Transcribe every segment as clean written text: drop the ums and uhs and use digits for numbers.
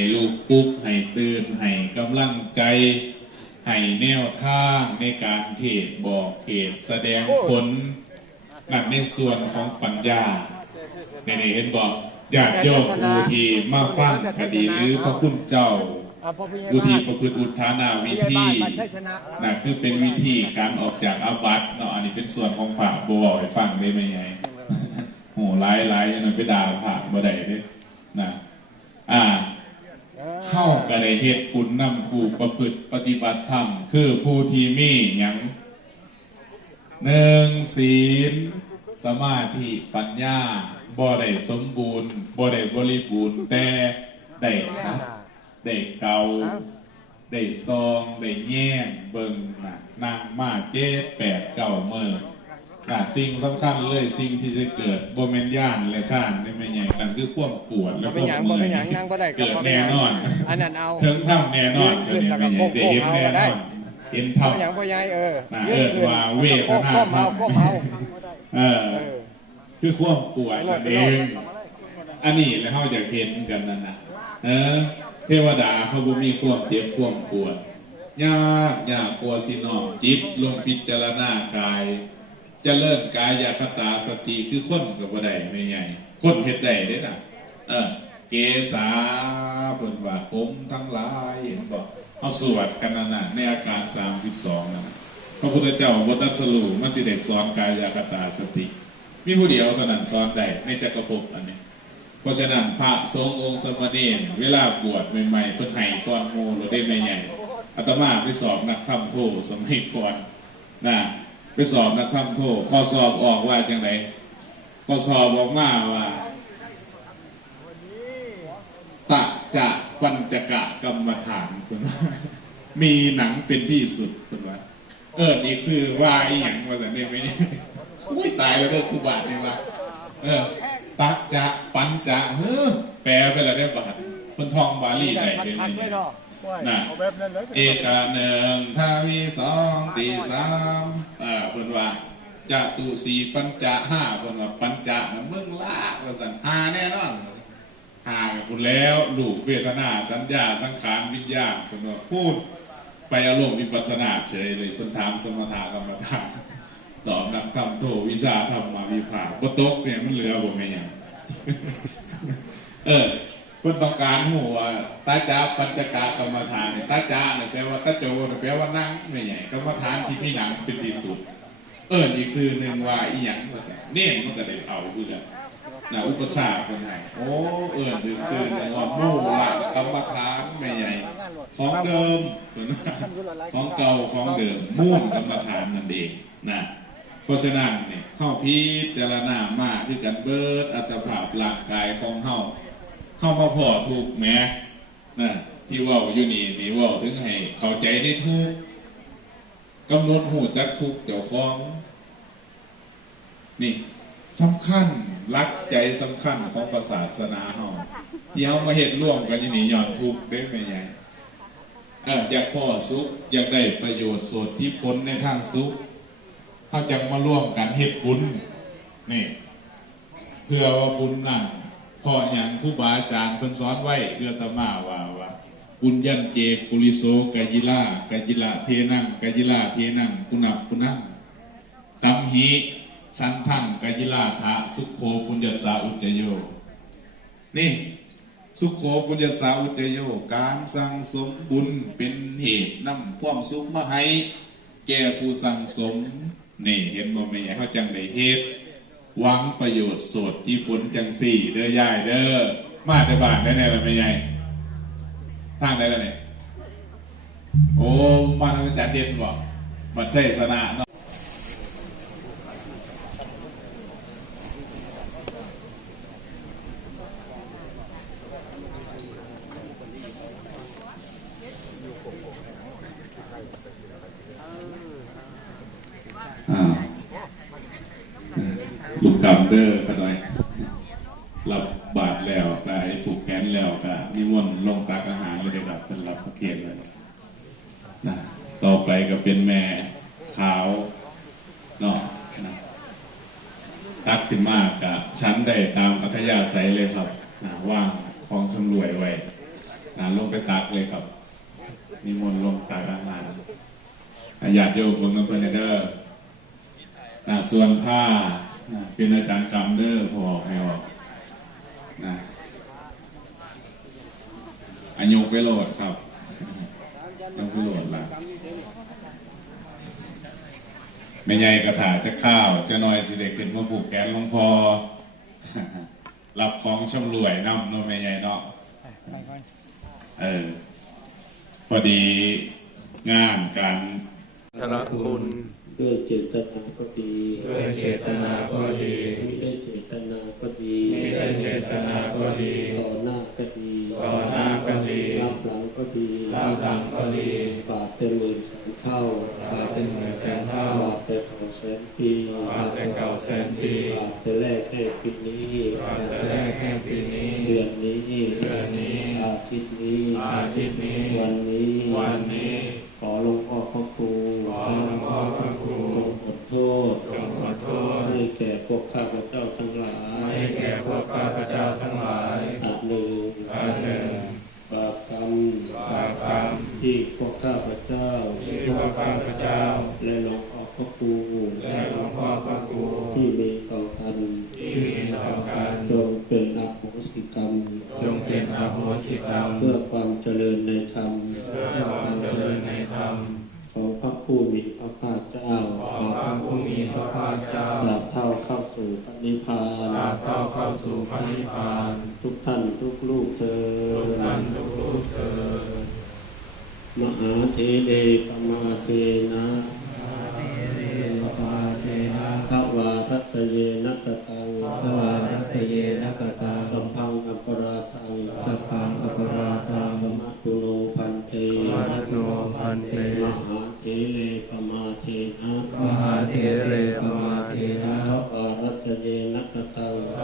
ให้ลูกปุ๊บให้ตื่นให้กำลังใจให้แนวทางในการเทศบอกเทศแสดงผลนั่นในส่วนของปัญญาในเห็นบอกญาติโยมผู้ที่มาฟังคดีหรือพระคุณเจ้าผู้ที่ประพฤติอุทานาวิธีนั่นคือเป็นวิธีการออกจากอาบัติเนาะอันนี้เป็นส่วนของพระบ่บอกให้ฟังได้ไหมไงโหหลายๆนั่นไปด่าพระบ่ได้เด้นะเข้าก็ได้เหตุบุญนำผู้ประพฤติปฏิบัติธรรมคือผู้ที่มีอย่าง1ศีลสมาธิปัญญาบ่ได้สมบูรณ์บ่ได้บริบูรณ์แต่ได้ครับได้เกาได้ซองได้แย่งเบิ่งนางมา7-8-9 มื้อสิ่งสำคัญเลยสิ่งที่จะเกิดบ่แม่นย่านและซ่านได้ไม่ใหญ่นั่นคือความปวดและความเมื่อยเกิดแน่นอนอันนั้นเอาถึงทำแน่นอนเกิดไม่ใหญ่ได้เห็นแน่นอนเห็นทำอย่างพ่อใหญ่ว่าเวทนาคือความปวดนั่นเองอันนี้แล้วเขาจะเห็นกันนั่นนะเทวดาเขาบ่มีความเจ็บความปวดยากกลัวสิน้อมจิตลงพิจารณากายเจริญกายคตาสติคือคนกับบ่ได้ไม่ใหญ่คนเฮ็ดได้เด้น่ะเกษาเพิ่นว่าผมทั้งหลายเห็นบ่เฮาสวดกันนั่นน่ะในอาการ32นั่นพระพุทธเจ้าบ่ตรัสรู้มาสิได้สอนกายคตาสติมีผู้เดียวเท่านั้นสอนได้ในจักรภพอันนี้เพราะฉะนั้นพระสงฆ์องค์สมณีเวลาบวชใหม่ๆเพิ่นให้ก่อนหมู่เราได้ไม่ใหญ่อาตมาไปสอบนักธรรมโทสมัยก่อนนะไปสอบนักธรรมโทข้อสอบออกว่าจังไดข้อสอบออกมาว่าตะจะปัญจกะกรรมฐานคุณมีหนังเป็นที่สุดคุณว่าอีกซื่อว่าอีหยังว่าแต่เนี่ยไม่เนี่ยตายแล้วเด้อครูบาเนี่ยว่าตักจะปัญจะแปลไปแล้วได้บาทคนทองบาลีได้เป็นนะเอกา1ทาวี2ตี3เพิ่นว่าจะตุ4ปัญจะ5เพิ่นว่าปัญจะมันเมืองลากว่าซั่น5แน่นอน5กับคุณแล้วรูปเวทนาสัญญาสังขารวิญญาณเพิ่นว่าพูดไปอารมณ์วิปัสสนาเฉยเลยเพิ่นถามสมถะกรรมฐานตอบนักธรรมโทวิชาธรรมมาวิภาคบ่ตกเสียมันเหลือบ่แม่นหยังเพิ่นต้องการฮู้ว่าตาจาปัญจกะกรรมฐานนี่ตาจาเนี่ยแปลว่าตาโจเนี่ยแปลว่านั่งไม่ใหญ่กรรมฐานที่มีหนังเป็นที่สุดอีกชื่อนึงว่าอีหยังว่าซั่นเน้นมันก็ได้เอาอยู่แล้วนะอุปชาคนให้อีกชื่อนึงว่ามู่ละกรรมฐานไม่ใหญ่ของเดิมของเก่าของเดิมมู่กรรมฐานนั่นเองนะเพราะฉะนั้นเนี่ยเข้าพิจารณามากคือกันเบิดอัตภาพร่างกายของเฮามาพอทุกแม้นะที่ว่าอยู่นี่ว่าถึงให้เข้าใจในทุกกำหนดหูจักทุกเจ้าของนี่สำคัญรักใจสำคัญของศาสนาเฮาที่เฮามาเห็นร่วมกันอยู่นี่ย้อนทุกได้ไหมใหญ่อยากพ่อสุขอยากได้ประโยชน์โสดที่พ้นในทางสุขเขาจะมาร่วมกันเฮ็ดบุญนี่เพื่อว่าบุญนั่นพออย่างครูบาอาจารย์เพิ่นสอนไว้เพื่อตมาว่าปุญญัญเจกุลิโสกายิลาเทนังกายิลาเทนังปุนังตัมหิสันทังกายิลาทะสุขโขปุญญสาอุจจโยนี่สุขโขปุญญสาอุจจโยการสั่งสมบุญเป็นเหตุนำความสุขมาให้แก่ผู้สั่งสมนี่เห็นบ่แม่เฮาจังได้เฮ็ดหวังประโยชน์โสดที่ผลจังสี่เด้อยายเด้อมาแต่บ้านได้แน่ล่ะแม่ยายทางได้แล้วนี่โอ้มาทางอาจารย์เด่นบ่บัดไสสนะเนาะลูกกำเด้อก็หน่อยรับบาตรแล้วก็ให้ผูกแขนแล้วก็นิมนต์ลงตักอาหารเลยครับเป็นรับประเคนเลยนะต่อไปก็เป็นแม่ขาวเนาะตักขึ้นมากกับชั้นได้ตามอัธยาศัยเลยครับว่างของสำรวยไว้ ลงไปตักเลยครับนิมนต์ลงตักอาหารญาติโยมผมเป็นคนเด้อส่วนผ้าเป็นอาจารย์กรรมเด้อพอออกไม่ออกนะยกไปโหลดครับยกไปโหลดละไม่ใหญ่กระถาจะข้าวจะน้อยสิเด็กเป็นมาผูกแขนหลวงพ่อรับของช่ำรวยน้ำโน้ไม่ใหญ่เนาะพอดีงานการธนคุณด้วยเจตนาก็ดีด้วยเจตนาก็ดีไม่ได้เจตนาก็ดีไม่ได้เจตนาก็ดีต่อหน้าก็ดีต่อหน้าก็ดีรับหลังก็ดีรับหลังก็ดีบาปเป็นหมื่นแสนเท่าบาปเป็นหมื่นแสนเท่าบาปเป็นเก่าแสนปีบาปเป็นเก่าแสนปีบาปเป็นแรกแค่ปีนี้บาปเป็นแรกแค่ปีนี้เดือนนี้อาทิตย์นี้วันนี้ขอหลวงพ่อพระครูจงอดโทษให้แก่พวกข้าพเจ้าทั้งหลายอันหนึ่งบาปกรรมที่พวกข้าพเจ้าและหลวงพ่อพระครูที่มีต่อกันจงเป็นอโหสิกรรมเพื่อความเจริญในธรรมของพระผู้มีพระภาคเจ้าตราบเท่าเข้าสู่พระนิพพานทุกท่านทุกลูกเถิดมหาเถเรปมาเทนะทวารัตเยนะกตังสัมพังอัปปราทังสมะตุโนพันเตมหาเถเรปมาเทนะ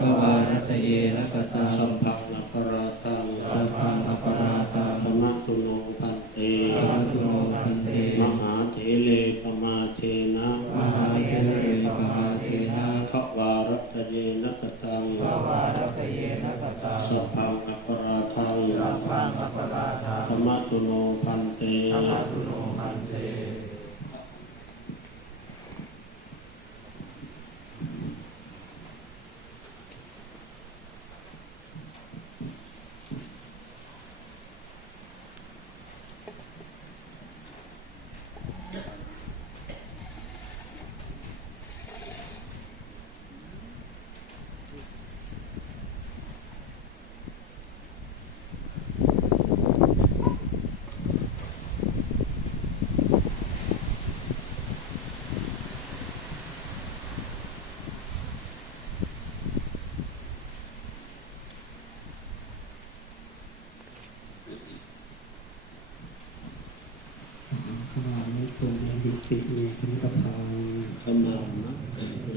ทวารัตเยนะกตังสัมพังอัปปราทังสมะตุโนพันเตมหาเถเรปมาเทนะทวารัตเยนะกตังสัพพังอัปปราทังธรรมตุโนพันเตขมามิตุเมหิปิเมขันตพังธรรมามะเอ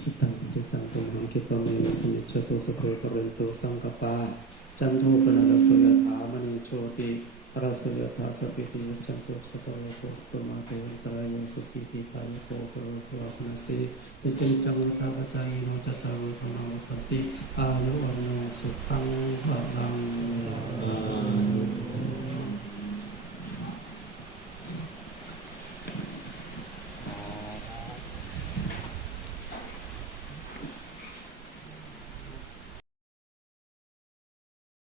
สุตังจิตังตุมังคิปะเมวะสมิจฉตุสเพปะเรนตุสังกปาจันโทปนะระสยถามณีโชติระสยถาสปิติวัจจันตุสกะโลโกสตุมาเตวันตรายสุขีติกายโกโกโลภวะพนัสสิปิสิจังทาวจายโนจตารโนธรรมวัฏติอายุวันโนสุขังภะลัง